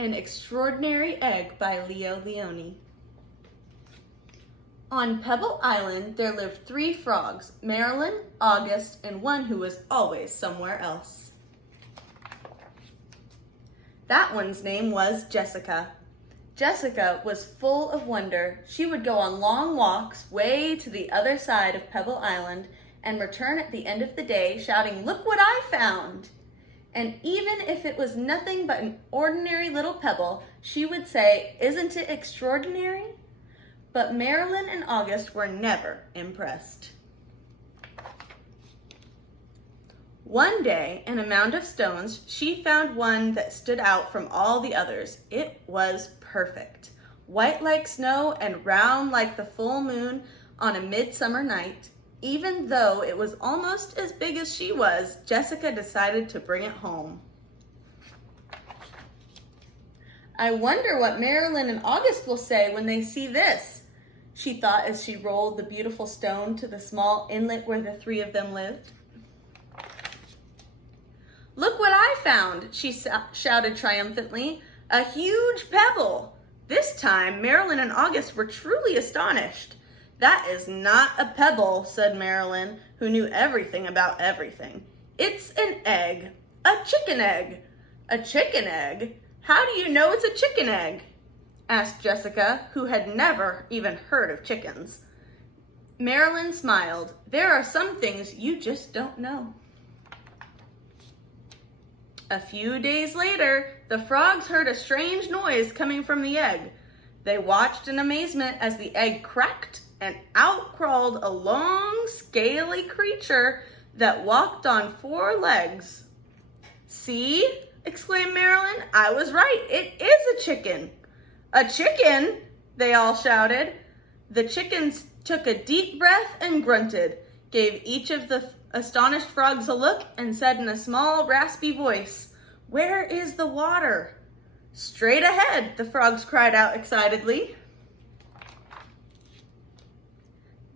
An Extraordinary Egg by Leo Lionni. On Pebble Island, there lived 3 frogs, Marilyn, August, and one who was always somewhere else. That one's name was Jessica. Jessica was full of wonder. She would go on long walks way to the other side of Pebble Island and return at the end of the day shouting, "Look what I found!" And even if it was nothing but an ordinary little pebble, she would say, "Isn't it extraordinary?" But Marilyn and August were never impressed. One day, in a mound of stones, she found one that stood out from all the others. It was perfect, white like snow and round like the full moon on a midsummer night. Even though it was almost as big as she was, Jessica decided to bring it home. "I wonder what Marilyn and August will say when they see this," she thought as she rolled the beautiful stone to the small inlet where the 3 of them lived. "Look what I found," she shouted triumphantly, "a huge pebble." This time, Marilyn and August were truly astonished. "That is not a pebble," said Marilyn, who knew everything about everything. "It's an egg, a chicken egg." "A chicken egg? How do you know it's a chicken egg?" asked Jessica, who had never even heard of chickens. Marilyn smiled. "There are some things you just don't know." A few days later, the frogs heard a strange noise coming from the egg. They watched in amazement as the egg cracked and out crawled a long, scaly creature that walked on 4 legs. "See?" exclaimed Marilyn. "I was right. It is a chicken." "A chicken?" they all shouted. The chickens took a deep breath and grunted, gave each of the astonished frogs a look, and said in a small, raspy voice, "Where is the water?" "Straight ahead," the frogs cried out excitedly.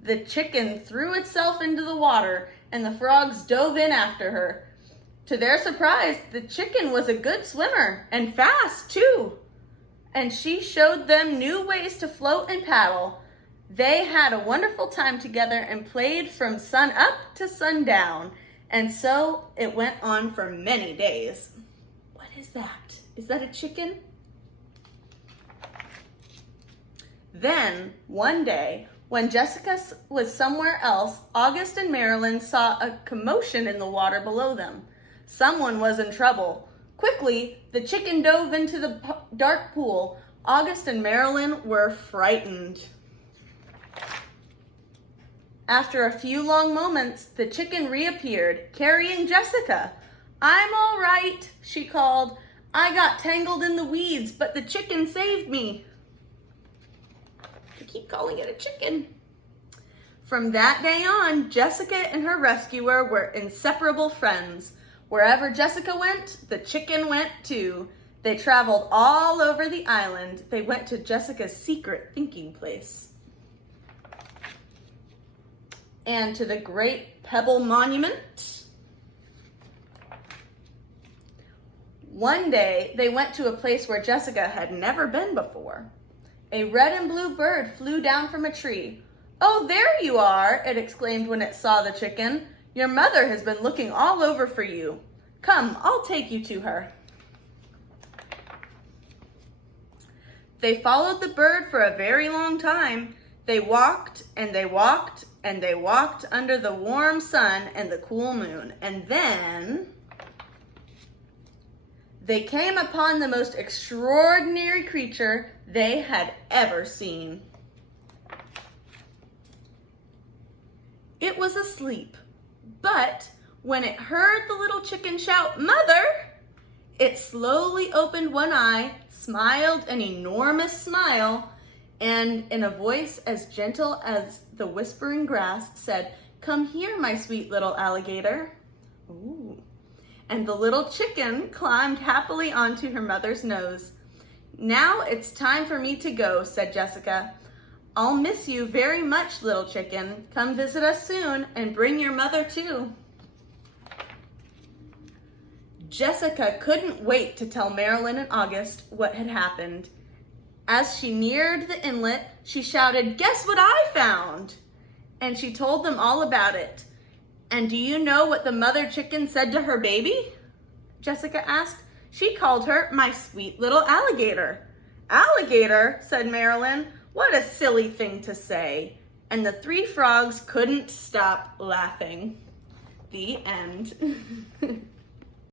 The chicken threw itself into the water, and the frogs dove in after her. To their surprise, the chicken was a good swimmer, and fast too. And she showed them new ways to float and paddle. They had a wonderful time together and played from sun up to sundown, and so it went on for many days. What is that? Is that a chicken? Then, one day, when Jessica was somewhere else, August and Marilyn saw a commotion in the water below them. Someone was in trouble. Quickly, the chicken dove into the dark pool. August and Marilyn were frightened. After a few long moments, the chicken reappeared, carrying Jessica. "I'm all right," she called. "I got tangled in the weeds, but the chicken saved me." Keep calling it a chicken. From that day on, Jessica and her rescuer were inseparable friends. Wherever Jessica went, the chicken went too. They traveled all over the island. They went to Jessica's secret thinking place and to the Great Pebble Monument. One day, they went to a place where Jessica had never been before. A red and blue bird flew down from a tree. "Oh, there you are," it exclaimed when it saw the chicken. "Your mother has been looking all over for you. Come, I'll take you to her." They followed the bird for a very long time. They walked and they walked and they walked under the warm sun and the cool moon. And then they came upon the most extraordinary creature they had ever seen. It was asleep, but when it heard the little chicken shout, "Mother!" it slowly opened one eye, smiled an enormous smile, and in a voice as gentle as the whispering grass said, "Come here, my sweet little alligator." Ooh. And the little chicken climbed happily onto her mother's nose. "Now it's time for me to go," said Jessica. "I'll miss you very much, little chicken. Come visit us soon and bring your mother too." Jessica couldn't wait to tell Marilyn and August what had happened. As she neared the inlet, she shouted, "Guess what I found?" And she told them all about it. "And do you know what the mother chicken said to her baby?" Jessica asked. "She called her my sweet little alligator." "Alligator?" said Marilyn. "What a silly thing to say." And the three frogs couldn't stop laughing. The end.